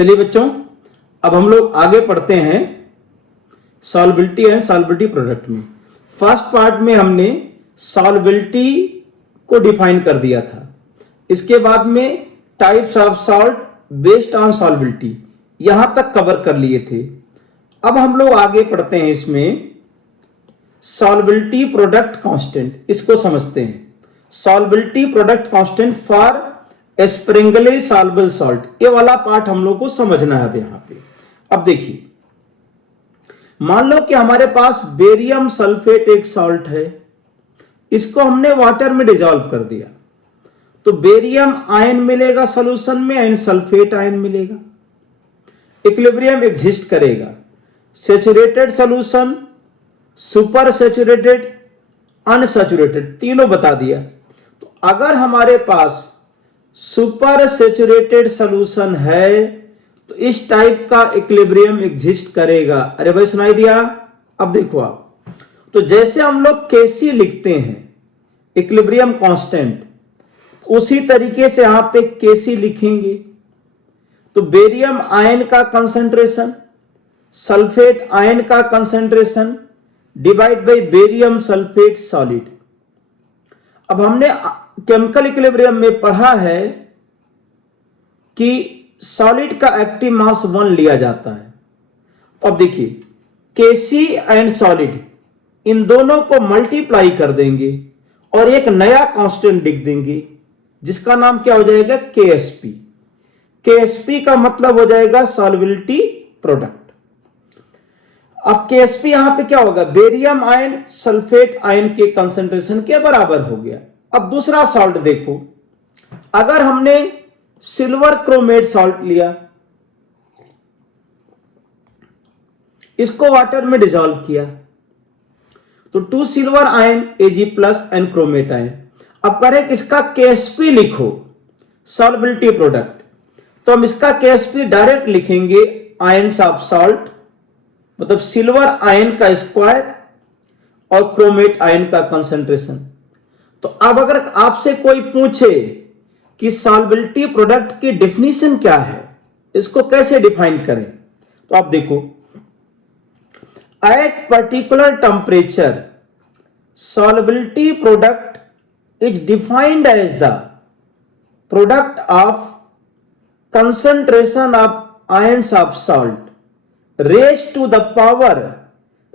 चलिए बच्चों, अब हम लोग आगे पढ़ते हैं सॉल्युबिलिटी एंड सॉल्युबिलिटी प्रोडक्ट में। फर्स्ट पार्ट में हमने सॉल्युबिलिटी को डिफाइन कर दिया था। इसके बाद में types of salt based on solubility यहां तक कवर कर लिए थे। अब हम लोग आगे पढ़ते हैं इसमें सॉल्युबिलिटी प्रोडक्ट कांस्टेंट, इसको समझते हैं। Solubility product constant for Sprüngli soluble salt, ये वाला पार्ट हम लोग को समझना है। अब यहां पे अब देखिए, मान लो कि हमारे पास बेरियम सल्फेट एक सॉल्ट है, इसको हमने वाटर में डिसॉल्व कर दिया तो बेरियम आयन मिलेगा सॉल्यूशन में एंड सल्फेट आयन मिलेगा। इक्विलिब्रियम एग्जिस्ट करेगा। Saturated solution, super saturated, unsaturated, तीनों बता दिया। तो अगर हमारे पास सुपर सैचुरेटेड सॉल्यूशन है तो इस टाइप का इक्विलिब्रियम एग्जिस्ट करेगा। अरे भाई सुनाई दिया? अब देखो आप, तो जैसे हम लोग केसी लिखते हैं इक्विलिब्रियम कांस्टेंट, उसी तरीके से यहां पे केसी लिखेंगे तो बेरियम आयन का कंसंट्रेशन, सल्फेट आयन का concentration divide by barium sulphate solid. अब हमने केमिकल इक्विलिब्रियम में पढ़ा है कि सॉलिड का एक्टिव मास 1 लिया जाता है। तो अब देखिए, केसी एंड सॉलिड, इन दोनों को मल्टीप्लाई कर देंगे और एक नया कांस्टेंट लिख देंगे जिसका नाम क्या हो जाएगा? केएसपी। केएसपी का मतलब हो जाएगा सॉल्युबिलिटी प्रोडक्ट। अब केएसपी यहां पे क्या होगा? बेरियम आयन सल्फेट आयन के कंसंट्रेशन के बराबर हो गया। अब दूसरा सॉल्ट देखो, अगर हमने सिल्वर क्रोमेट सॉल्ट लिया, इसको वाटर में डिसॉल्व किया तो 2 silver ion Ag+ and chromate ion. अब करें इसका केएसपी लिखो सॉल्युबिलिटी प्रोडक्ट, तो हम इसका केएसपी डायरेक्ट लिखेंगे आयंस ऑफ सॉल्ट, मतलब सिल्वर आयन का स्क्वायर और क्रोमेट आयन का कंसंट्रेशन। तो अब अगर आपसे कोई पूछे कि सॉल्युबिलिटी प्रोडक्ट की डेफिनेशन क्या है, इसको कैसे डिफाइन करें, तो आप देखो, at particular temperature solubility product is defined as the product of concentration of ions of salt raised to the power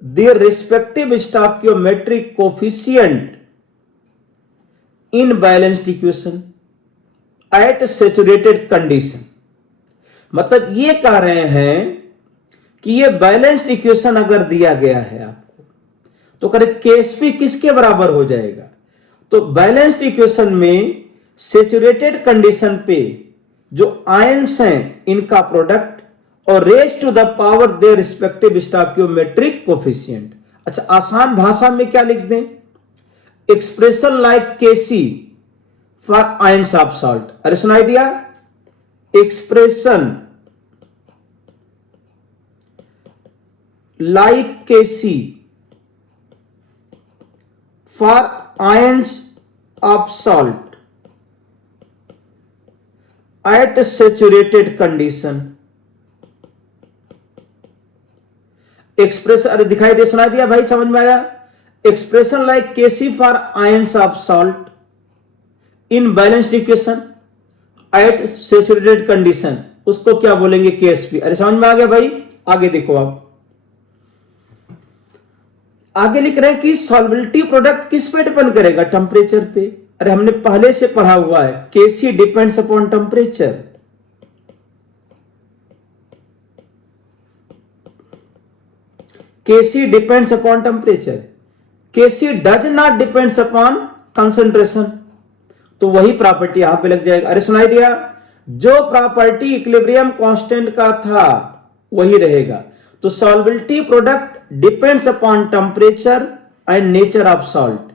their respective stoichiometric coefficient in balanced equation at saturated condition। मतलब ये कह रहे हैं कि ये बैलेंस्ड इक्वेशन अगर दिया गया है आपको तो करे केएसपी किसके बराबर हो जाएगा? तो बैलेंस्ड इक्वेशन में सैचुरेटेड कंडीशन पे जो आयंस हैं इनका प्रोडक्ट और raise to the power their respective stoichiometric coefficient. अच्छा, आसान भाषा में क्या लिख दें? Expression like KC for ions of salt. अरे सुनाई दिया? Expression like KC for ions of salt at saturated condition। Expression, अरे दिखाई दे, सुना दिया भाई? समझ में आया? Expression like KC for ions of salt in balanced equation eight saturated condition, उसको क्या बोलेंगे? केएसपी। अरे समझ में आ गया भाई? आगे देखो, आप आगे लिख रहे हैं कि सॉल्युबिलिटी प्रोडक्ट किस पे डिपेंड करेगा? टेम्परेचर पे। अरे हमने पहले से पढ़ा हुआ है, KC depends upon temperature. KC depends upon temperature, KC does not depends upon concentration. तो वही प्रॉपर्टी यहां पे लग जाएगा। अरे सुनाई दिया? जो प्रॉपर्टी इक्विलिब्रियम कांस्टेंट का था वही रहेगा। तो solubility product depends upon temperature and nature of salt.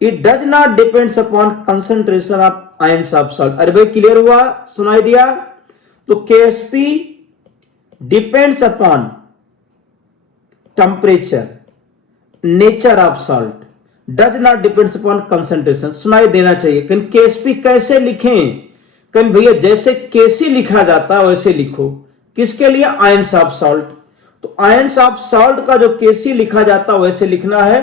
It does not depends upon concentration of ions of salt। अरे भाई क्लियर हुआ? सुनाई दिया? तो KSP depends upon temperature, nature of salt, does not depends upon concentration। सुनाई देना चाहिए। लेकिन KSP कैसे लिखें? कहीं भैया जैसे KC लिखा जाता है वैसे लिखो। किसके लिए? Ions of salt. तो आयंस ऑफ सॉल्ट का जो Kc लिखा जाता है वैसे लिखना है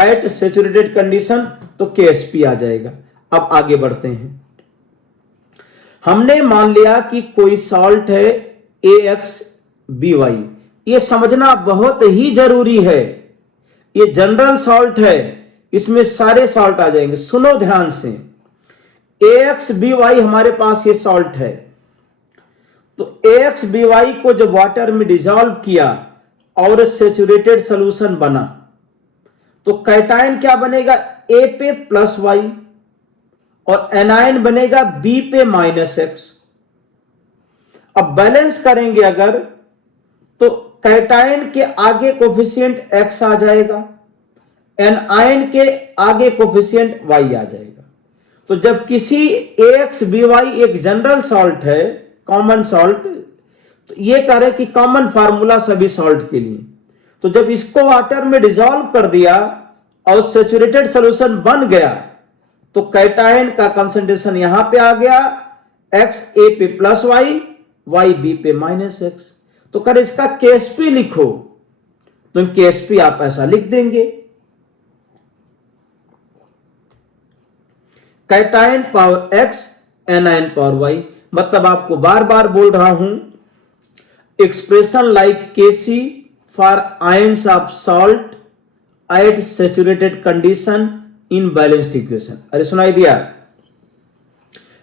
एट सैचुरेटेड कंडीशन, तो Ksp आ जाएगा। अब आगे बढ़ते हैं। हमने मान लिया कि कोई सॉल्ट है AXBY। ये समझना बहुत ही जरूरी है, ये जनरल सॉल्ट है, इसमें सारे सॉल्ट आ जाएंगे। सुनो ध्यान से, AXBY हमारे पास ये सॉल्ट है, तो AXBY को जब वाटर में डिसॉल्व किया और सैचुरेटेड सॉल्यूशन बना, तो कैटायन क्या बनेगा? A पे प्लस Y और एनायन बनेगा B पे माइनस X। अब बैलेंस करेंगे अगर, तो कैटायन के आगे कोफिशिएंट X आ जाएगा, एनायन के आगे कोफिशिएंट Y आ जाएगा। तो जब किसी AXBY एक जनरल सॉल्ट है, कॉमन सॉल्ट, तो ये कह रहे कि कॉमन फार्मूला सभी सॉल्ट के लिए, तो जब इसको वाटर में डिसॉल्व कर दिया और सैचुरेटेड सॉल्यूशन बन गया, तो कैटायन का कंसंट्रेशन यहां पे आ गया, X A पे प्लस Y, Y B पे माइनस X। तो कर इसका Ksp लिखो, तो Ksp आप ऐसा लिख देंगे, cation power X anion power Y। मतलब आपको बार बार बोल रहा हूं, expression like Kc for ions of salt at saturated condition in balanced equation. अरे सुनाई दिया?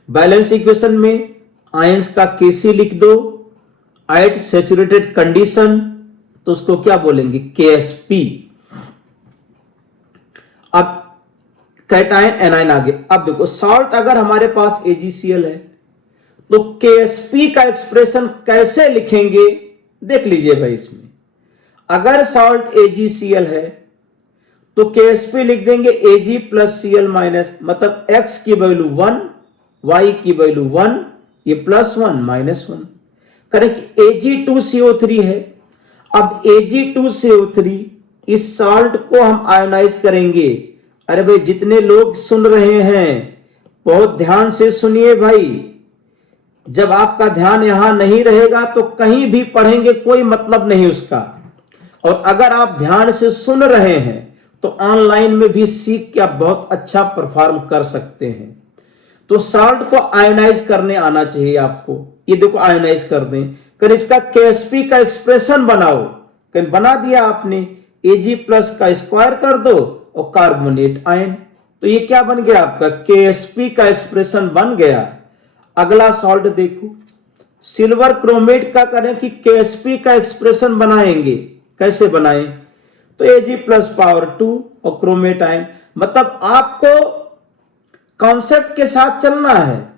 बैलेंस इक्वेशन में आयंस का Kc लिख दो एट सैचुरेटेड कंडीशन, तो उसको क्या बोलेंगे? Ksp। अब कैटायन एनायन आ गया। अब देखो सॉल्ट अगर हमारे पास AgCl है, तो Ksp का एक्सप्रेशन कैसे लिखेंगे देख लीजिए भाई। इसमें अगर सॉल्ट AgCl है तो Ksp लिख देंगे Ag प्लस Cl माइनस, मतलब X की वैल्यू 1, Y की वैल्यू 1, ये प्लस 1 माइनस 1। करें कि Ag2CO3 है। अब Ag2CO3 इस सॉल्ट को हम आयोनाइज करेंगे। अरे भाई जितने लोग सुन रहे हैं बहुत ध्यान से सुनिए भाई, जब आपका ध्यान यहां नहीं रहेगा तो कहीं भी पढ़ेंगे कोई मतलब नहीं उसका। और अगर आप ध्यान से सुन रहे हैं तो ऑनलाइन में भी सीख के आप बहुत अच्छा परफॉर्म कर सकते हैं। तो सॉल्ट को आयोनाइज करने आना चाहिए आपको। ये देखो आयोनाइज कर दें, फिर इसका Ksp का एक्सप्रेशन बनाओ, फिर बना दिया आपने, Ag प्लस का स्क्वायर कर दो और कार्बोनेट आयन, तो ये क्या बन गया आपका? Ksp का एक्सप्रेशन बन गया। अगला सॉल्ट देखो, सिल्वर क्रोमेट का करें कि Ksp का एक्सप्रेशन बनाएंगे। कैसे बनाएं? तो Ag प्लस पावर 2 और क्रोमेट आयन। मतलब आपको कॉन्सेप्ट के साथ चलना है।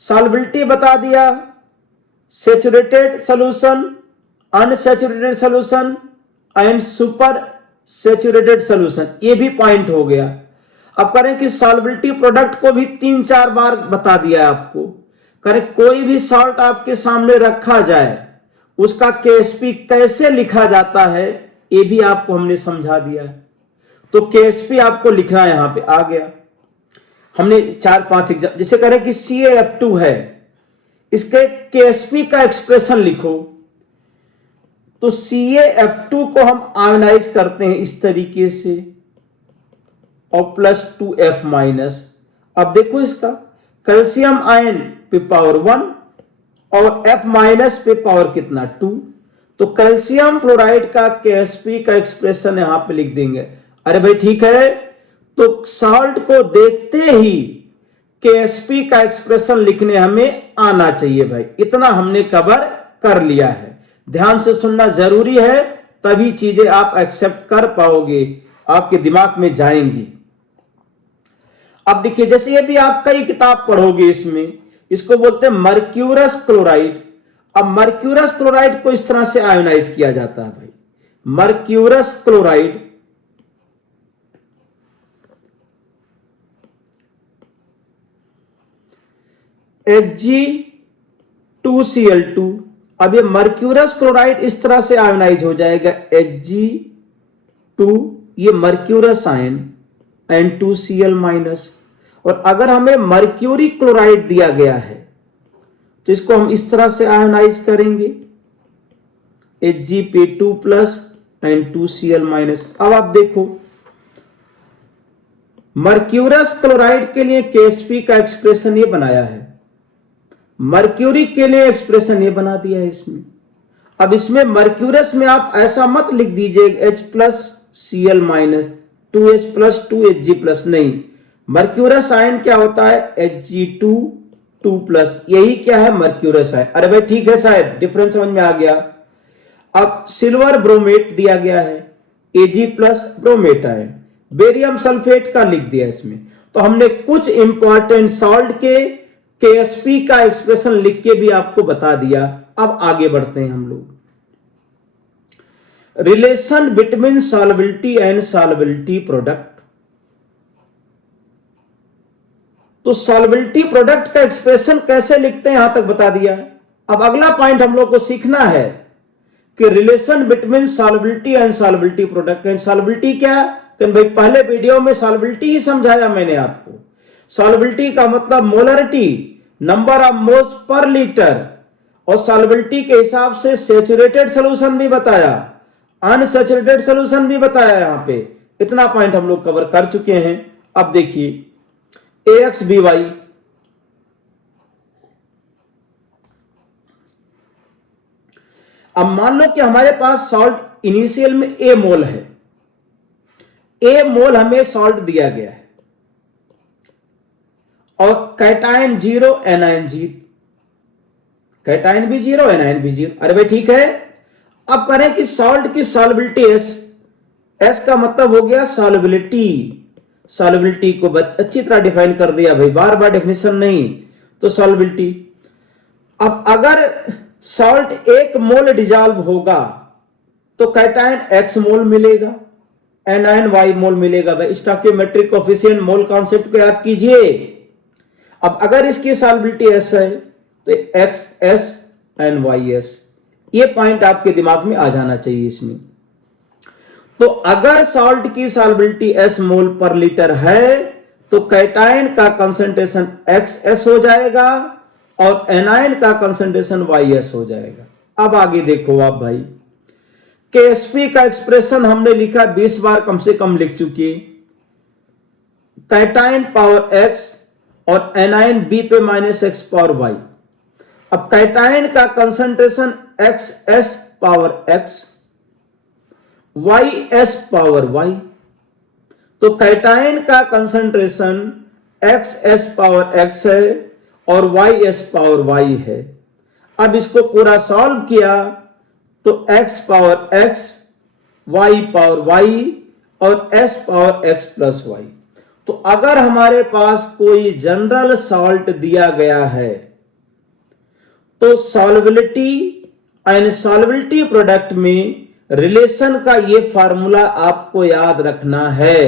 सॉल्बिलिटी बता दिया, saturated solution, unsaturated solution and super saturated solution, ये भी पॉइंट हो गया। अब करें कि सॉल्बिलिटी प्रोडक्ट को भी 3-4 बार बता दिया आपको। करें कोई भी सॉल्ट आपके सामने रखा जाए, उसका Ksp कैसे लिखा जाता है ये भी आपको हमने समझा दिया है। तो Ksp आपको लिखना यहां पे आ गया। हमने 4-5 एग्जाम्पल, जैसे करें कि CaF2 है, इसके Ksp का एक्सप्रेशन लिखो। तो CaF2 को हम आयोनाइज करते हैं इस तरीके से और प्लस 2F माइनस। अब देखो इसका कैल्शियम आयन पे पावर 1 और F माइनस पे पावर कितना 2, तो कैल्शियम फ्लोराइड का Ksp का एक्सप्रेशन यहां पे लिख देंगे। अरे भाई ठीक है, तो सॉल्ट को देखते ही Ksp का एक्सप्रेशन लिखने हमें आना चाहिए भाई। इतना हमने कवर कर लिया है। ध्यान से सुनना जरूरी है, तभी चीजें आप एक्सेप्ट कर पाओगे, आपके दिमाग में जाएंगी। अब देखिए, जैसे ये भी आप कई किताब पढ़ोगे, इसमें इसको बोलते हैं मर्क्यूरस क्लोराइड। अब मर्क्यूरस क्लोराइड को इस तरह से आयोनाइज किया जाता है भाई। Mercurous chloride Hg2Cl2। अब ये मर्क्यूरस क्लोराइड इस तरह से आयोनाइज हो जाएगा, Hg2, ये mercurous ion and 2Cl minus. और अगर हमें मर्क्यूरी क्लोराइड दिया गया है तो इसको हम इस तरह से आयोनाइज करेंगे, Hgp2 plus and 2Cl minus. अब आप देखो मर्क्यूरस क्लोराइड के लिए KSP का एक्सप्रेशन ये बनाया है, मर्क्यूरी के लिए एक्सप्रेशन ये बना दिया है इसमें। अब इसमें मर्क्यूरस में आप ऐसा मत लिख दीजिए H plus Cl minus 2H plus 2Hg plus, नहीं, मर्क्यूरस आयन क्या होता है Hg2 2 प्लस, यही क्या है मर्क्यूरस आयन। अरे भाई ठीक है, शायद डिफरेंस समझ में आ गया। अब सिल्वर ब्रोमेट दिया गया है Ag plus bromate ion, barium sulphate का लिख दिया इसमें। तो हमने कुछ इंपॉर्टेंट सॉल्ट के KSP का एक्सप्रेशन लिख के भी आपको बता दिया। अब आगे बढ़ते हैं हम लोग। Relation between solubility and solubility product. तो सॉल्बिलिटी प्रोडक्ट का एक्सप्रेशन कैसे लिखते हैं यहां तक बता दिया। अब अगला पॉइंट हम लोग को सीखना है कि relation between solubility and solubility product. And solubility क्या, तो भाई पहले वीडियो में सॉल्बिलिटी ही समझाया मैंने आपको। सॉल्बिलिटी का मतलब molarity, number of moles per litre, और सॉल्बिलिटी के हिसाब से सैचुरेटेड सॉल्यूशन भी बताया, अनसैचुरेटेड सॉल्यूशन भी बताया। यहां पे इतना पॉइंट हम लोग कवर कर चुके हैं। अब देखिए AXBY, अब मान लो कि हमारे पास सॉल्ट इनिशियल में A मोल है, A मोल हमें सॉल्ट दिया गया है और कैटायन 0 एनायन 0, कैटायन भी 0 एनायन भी 0। अरे भाई ठीक है। अब करें कि सॉल्ट की सॉल्बिलिटी S का मतलब हो गया सॉल्बिलिटी, सॉल्बिलिटी को अच्छी तरह डिफाइन कर दिया भाई, बार बार डेफिनेशन नहीं, तो सॉल्बिलिटी। अब अगर सॉल्ट 1 मोल डिजॉल्व होगा तो कैटायन X मोल मिलेगा, एनायन Y मोल मिलेगा। भाई स्टोइकियोमेट्रिक कोएफिशिएंट मोल कॉन्सेप्ट को याद कीजिए। अब अगर इसकी सॉल्बिलिटी S है तो XS एंड YS, ये पॉइंट आपके दिमाग में आ जाना चाहिए इसमें। तो अगर सॉल्ट की सॉल्बिलिटी S मोल पर लीटर है तो कैटायन का कंसंट्रेशन XS हो जाएगा और एनायन का कंसंट्रेशन YS हो जाएगा। अब आगे देखो आप भाई, KSP का एक्सप्रेशन हमने लिखा 20 बार कम से कम लिख चुकी, कैटायन पावर X और एनायन B पे माइनस X पावर Y। अब कैटायन का concentration XS power X, YS power Y, तो कैटायन का कंसंट्रेशन XS पावर X है और YS पावर Y है। अब इसको पूरा सॉल्व किया तो X power X, Y power Y और S power X plus Y। तो अगर हमारे पास कोई जनरल सॉल्ट दिया गया है तो सॉल्बिलिटी एंड सॉल्बिलिटी प्रोडक्ट में रिलेशन का ये फार्मूला आपको याद रखना है।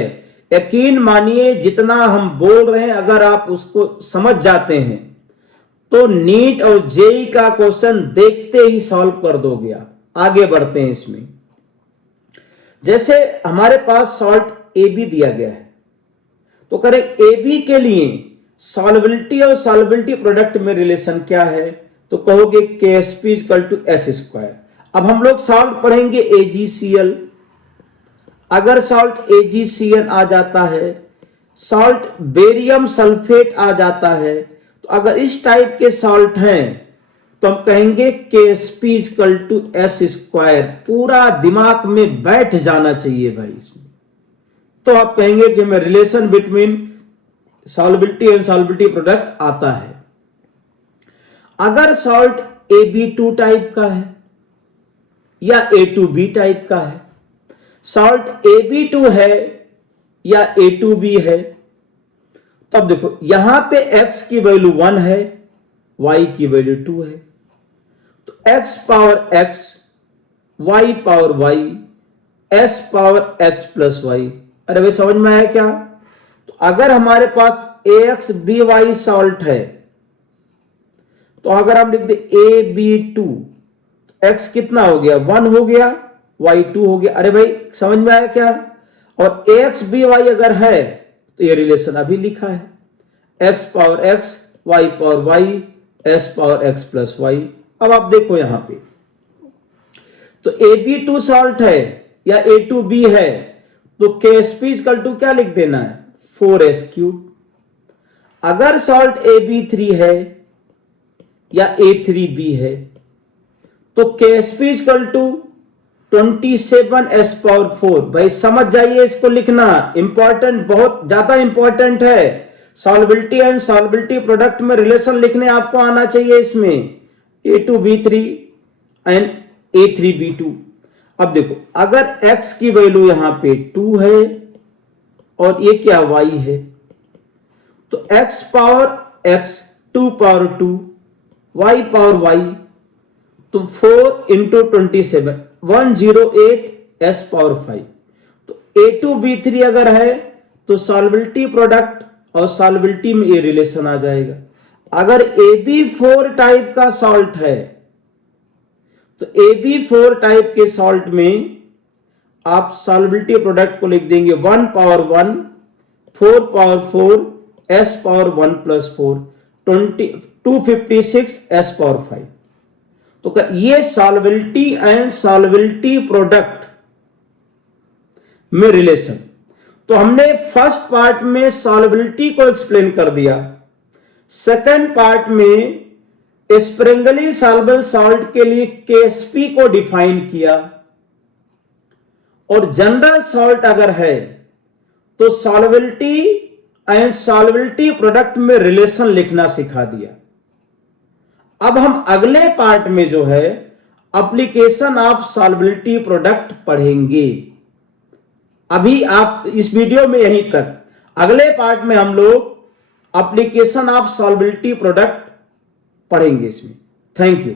यकीन मानिए जितना हम बोल रहे हैं अगर आप उसको समझ जाते हैं तो नीट और जेई का क्वेश्चन देखते ही सॉल्व कर दोगे आप। आगे बढ़ते हैं इसमें। जैसे हमारे पास सॉल्ट AB दिया गया है तो करें AB के लिए सॉल्बिलिटी और सॉल्बिलिटी प्रोडक्ट में रिलेशन क्या है, तो कहोगे KSP = S²। अब हम लोग सॉल्ट पढ़ेंगे AgCl। अगर सॉल्ट AgCl आ जाता है, सॉल्ट बेरियम सल्फेट आ जाता है, तो अगर इस टाइप के सॉल्ट हैं तो हम कहेंगे KSP = S²। पूरा दिमाग में बैठ जाना चाहिए भाई इसमें। तो आप कहेंगे कि हमें relation between solubility and solubility product आता है। अगर सॉल्ट AB2 टाइप का है या A2B टाइप का है, सॉल्ट AB2 है या A2B है, तब देखो यहां पे X की वैल्यू 1 है, Y की वैल्यू 2 है, तो X power X, Y power Y, S power X plus Y। अरे भाई समझ में आया क्या? तो अगर हमारे पास AXBY सॉल्ट है तो अगर हम लिख दे AB2, X कितना हो गया 1 हो गया, Y 2 हो गया। अरे भाई समझ में आया क्या? और AXBY अगर है तो ये रिलेशन अभी लिखा है, X power X, Y power Y, S power X plus Y. अब आप देखो यहां पे, तो AB2 सॉल्ट है या A2B है, तो KSP इक्वल टू क्या लिख देना है, 4S क्यूब। अगर सॉल्ट AB3 है या A3B है, तो KSP equal to 27S power 4। भाई समझ जाइए, इसको लिखना इंपॉर्टेंट, बहुत ज्यादा इंपॉर्टेंट है। सॉल्बिलिटी एंड सॉल्बिलिटी प्रोडक्ट में रिलेशन लिखने आपको आना चाहिए इसमें, A2B3 एंड A3B2। अब देखो, अगर x की वैल्यू यहां पे 2 है और ये क्या y है, तो x power x, 2 power 2, y power y, तो 4 इंटू 27, 108 S पावर 5। तो A2B3 अगर है तो सॉल्बिलिटी प्रोडक्ट और सॉल्बिलिटी में ये रिलेशन आ जाएगा। अगर AB4 टाइप का सॉल्ट है, तो AB4 टाइप के सॉल्ट में आप सॉल्बिलिटी प्रोडक्ट को लिख देंगे 1 power 1, 4 power 4, S power 1 plus 4, 256 S power 5। तो ये सॉल्बिलिटी एंड सॉल्बिलिटी प्रोडक्ट में रिलेशन। तो हमने फर्स्ट पार्ट में सॉल्बिलिटी को एक्सप्लेन कर दिया, सेकंड पार्ट में स्प्रिंगली सॉल्युबल सॉल्ट के लिए KSP को डिफाइन किया, और जनरल सॉल्ट अगर है तो सॉल्बिलिटी एंड सॉल्बिलिटी प्रोडक्ट में रिलेशन लिखना सिखा दिया। अब हम अगले पार्ट में जो है एप्लीकेशन ऑफ सॉल्बिलिटी प्रोडक्ट पढ़ेंगे। अभी आप इस वीडियो में यहीं तक, अगले पार्ट में हम लोग एप्लीकेशन ऑफ सॉल्बिलिटी प्रोडक्ट पढ़ेंगे इसमें। Thank you.